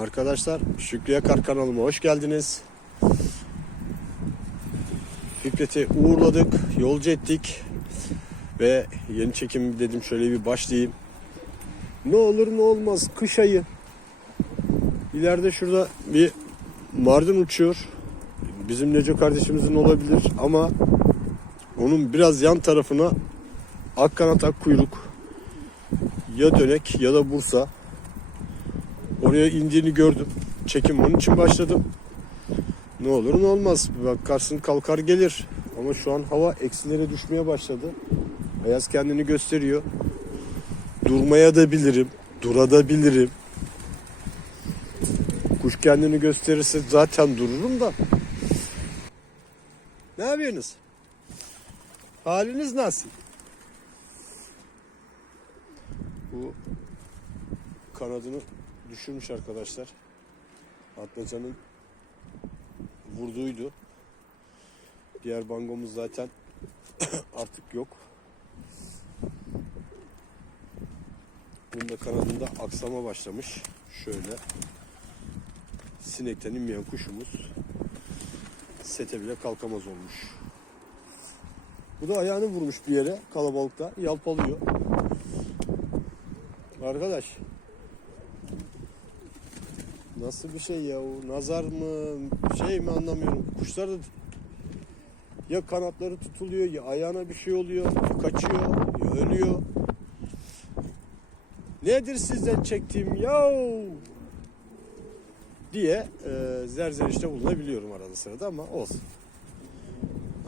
Arkadaşlar Şükrü Yakar kanalıma hoş geldiniz. Fikret'i uğurladık, yolcu ettik ve yeni çekim dedim şöyle bir başlayayım. Ne olur ne olmaz kış ayı. İleride şurada bir Mardin uçuyor. Bizim Neco kardeşimizin olabilir ama onun biraz yan tarafına ak kanat ak kuyruk ya dönek ya da Bursa Oraya indiğini gördüm. Çekim onun için başladım. Ne olur ne olmaz. Bakarsın kalkar gelir. Ama şu an hava eksilere düşmeye başladı. Beyaz kendini gösteriyor. Durmaya da bilirim. Durabilirim. Kuş kendini gösterirse zaten dururum da. Ne yapıyorsunuz? Haliniz nasıl? Bu kanadını düşürmüş arkadaşlar. Atmacanın vurduydu. Diğer bangomuz zaten artık yok. Bunun da kanadında aksama başlamış. Şöyle. Sinekten inmeyen kuşumuz sete bile kalkamaz olmuş. Bu da ayağını vurmuş bir yere kalabalıkta. Yalpalıyor. Arkadaş Nasıl bir şey ya o? Nazar mı? Şey mi anlamıyorum. Kuşlar da ya kanatları tutuluyor ya ayağına bir şey oluyor. Kaçıyor ya ölüyor. Nedir sizden çektiğim ya? diye e, zerzenişte bulunabiliyorum arada sırada ama olsun.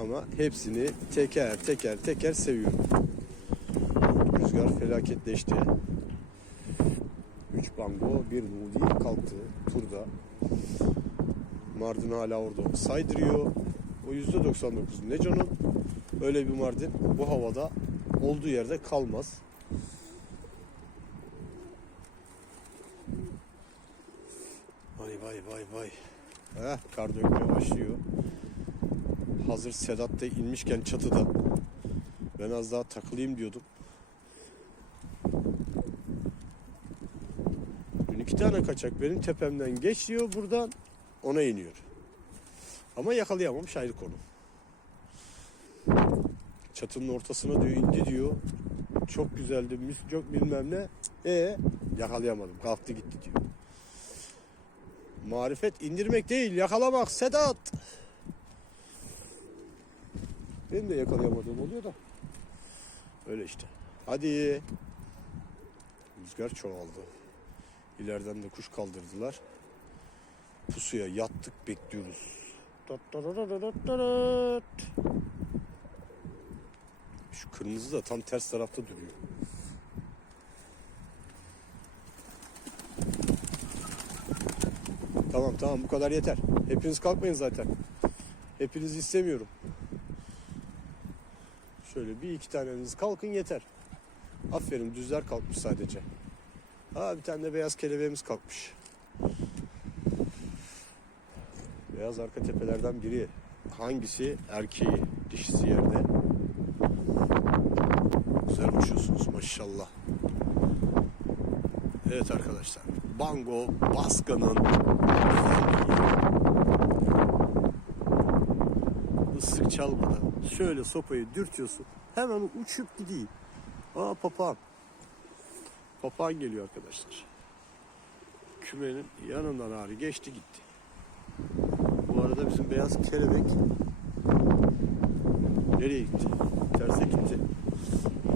Ama hepsini teker teker teker seviyorum. Rüzgar felaketleşti. 3 bango, bir nudi kalktı turda. Mardin hala orada saydırıyor. O %99 Neco'nun. Öyle bir Mardin bu havada olduğu yerde kalmaz. Vay vay vay vay. Heh, kar dökmeye başlıyor. Hazır Sedat da inmişken çatıda. Ben az daha takılayım diyordum. İki tane kaçak benim tepemden geçiyor buradan ona iniyor. Ama yakalayamamış ayrı konu. Çatının ortasına diyor indi diyor. Çok güzeldi mis çok bilmem ne. E yakalayamadım kalktı gitti diyor. Marifet indirmek değil yakalamak Sedat. Benim de yakalayamadığım oluyor da. Öyle işte. Hadi. Rüzgar çoğaldı. İleriden de kuş kaldırdılar. Pusuya yattık bekliyoruz. Şu kırmızı da tam ters tarafta duruyor. Tamam tamam bu kadar yeter. Hepiniz kalkmayın zaten. Hepinizi istemiyorum. Şöyle bir iki taneniz kalkın yeter. Aferin düzler kalkmış sadece. Ha bir tane de beyaz kelebeğimiz kalkmış. Beyaz arka tepelerden biri. Hangisi erkeği, dişisi yerde. Güzel uçuyorsunuz maşallah. Evet arkadaşlar. Bango Baska'nın ıslık çalmadan şöyle sopayı dürtüyorsun. Hemen uçup gidiyor. Aa papağan. Papağan geliyor arkadaşlar. Kümenin yanından ağrı geçti gitti. Bu arada bizim beyaz kelebek nereye gitti? Terse gitti.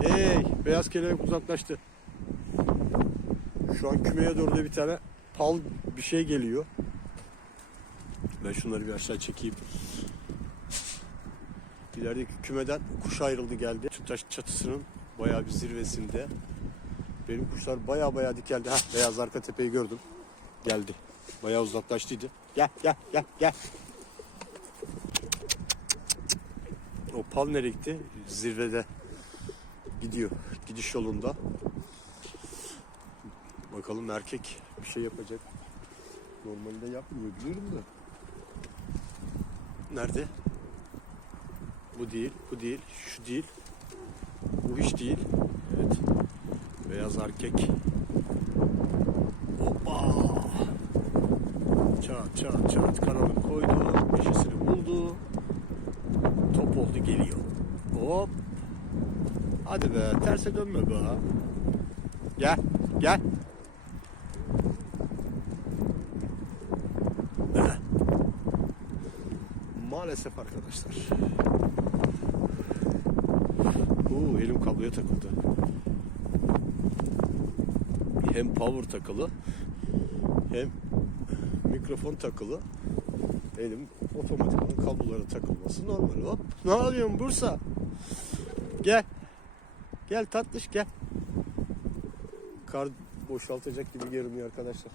Hey, beyaz kelebek uzaklaştı. Şu an kümeye doğru da bir tane pal bir şey geliyor. Ben şunları bir aşağı çekeyim. İlerideki kümeden kuş ayrıldı geldi. Tütaş çatısının bayağı bir zirvesinde. Benim kuşlar baya baya dikeldi. Heh, beyaz arka tepeyi gördüm. Geldi. Bayağı uzaklaştıydı. Gel gel gel gel. O pal nereye gitti? Zirvede. Gidiyor. Gidiş yolunda. Bakalım erkek bir şey yapacak. Normalde yapmıyor biliyorum da. Nerede? Bu değil, bu değil, şu değil. Bu hiç değil. Beyaz erkek. Hoppa. Çat çat çat kanalını koydu. Eşisini buldu. Top oldu geliyor. Hop. Hadi be terse dönme be. Gel gel. Maalesef arkadaşlar. Oo, elim kabloya takıldı. Hem power takılı hem mikrofon takılı. Elim otomatikman kablolara takılması normal. Hop. Ne yapıyorsun Bursa? Gel. Gel tatlış gel. Kar boşaltacak gibi görünüyor arkadaşlar.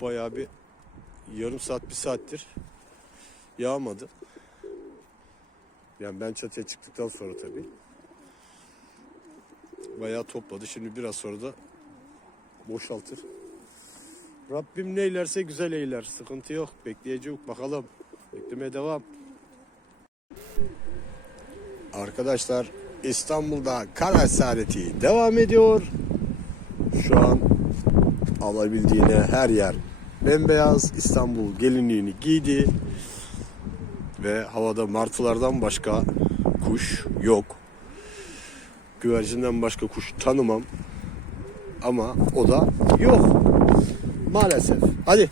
Bayağı bir yarım saat bir saattir yağmadı. Yani ben çatıya çıktıktan sonra tabii. Bayağı topladı. Şimdi biraz sonra da boşaltır. Rabbim neylerse güzel eyler. Sıkıntı yok. Bekleyeceğiz. Bakalım. Beklemeye devam. Arkadaşlar İstanbul'da kar esareti devam ediyor. Şu an alabildiğine her yer bembeyaz. İstanbul gelinliğini giydi. Ve havada martılardan başka kuş yok. Güvercinden başka kuş tanımam. Ama o da yok. Maalesef. Hadi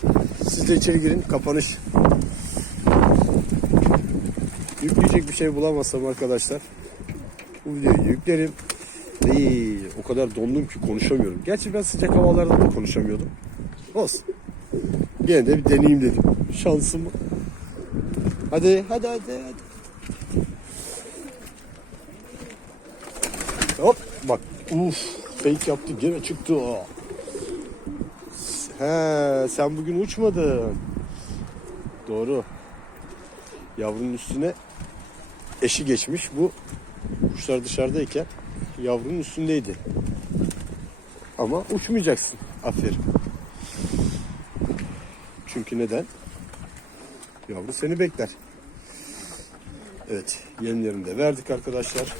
siz de içeri girin. Kapanış. Yükleyecek bir şey bulamazsam arkadaşlar bu videoyu yüklerim. İyi, o kadar dondum ki konuşamıyorum. Gerçi ben sıcak havalarda da konuşamıyordum. Olsun. Gene de bir deneyeyim dedim. Şansımı. Hadi hadi hadi hadi. Hop bak. Uf fake yaptı gene çıktı o. He sen bugün uçmadın. Doğru. Yavrunun üstüne eşi geçmiş. Bu kuşlar dışarıdayken yavrunun üstündeydi. Ama uçmayacaksın. Aferin. Çünkü neden? Yavru seni bekler. Evet, yemlerini de verdik arkadaşlar.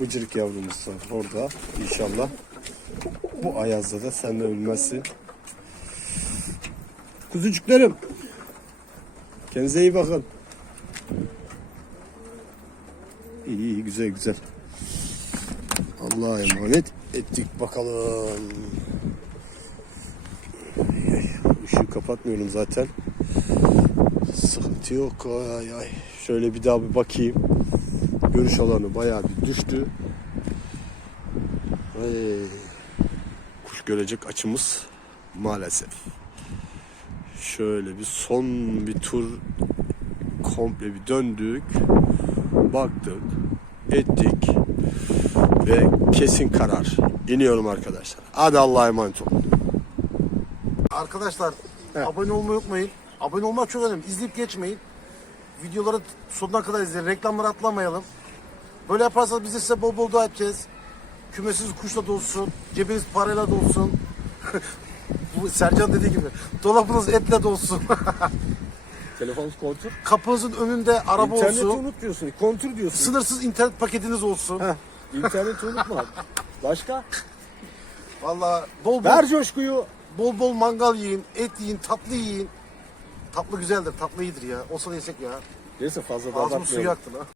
Bıcırık yavrumuz da orada. İnşallah bu ayazda da sen de ölmezsin. Kuzucuklarım. Kendinize iyi bakın. İyi iyi güzel güzel. Allah'a emanet ettik bakalım. Işığı kapatmıyorum zaten. Sıkıntı yok. Ay ay. Şöyle bir daha bir bakayım. Görüş alanı bayağı bir düştü. Ay. Kuş görecek açımız maalesef. Şöyle bir son bir tur komple bir döndük. Baktık, ettik ve kesin karar. İniyorum arkadaşlar. Hadi Allah'a emanet olun. Arkadaşlar Evet. abone olmayı unutmayın. Abone olmak çok önemli. İzleyip geçmeyin. Videoları sonuna kadar izleyin. Reklamları atlamayalım. Böyle yaparsanız biz de size bol bol dua edeceğiz. Kümesiz kuşla dolsun. Cebiniz parayla dolsun. Bu Sercan dediği gibi. Dolabınız etle dolsun. Telefonunuz kontür. Kapınızın önünde araba İnterneti olsun. unut diyorsun. Kontür diyorsun. Sınırsız internet paketiniz olsun. Heh, İnterneti unutma. Başka? Vallahi bol bol, Ver coşkuyu. bol bol mangal yiyin, et yiyin, tatlı yiyin. Tatlı güzeldir, tatlı iyidir ya. Olsa da yesek ya. Neyse fazla da Ağzımın abartmayalım. suyu aktı lan.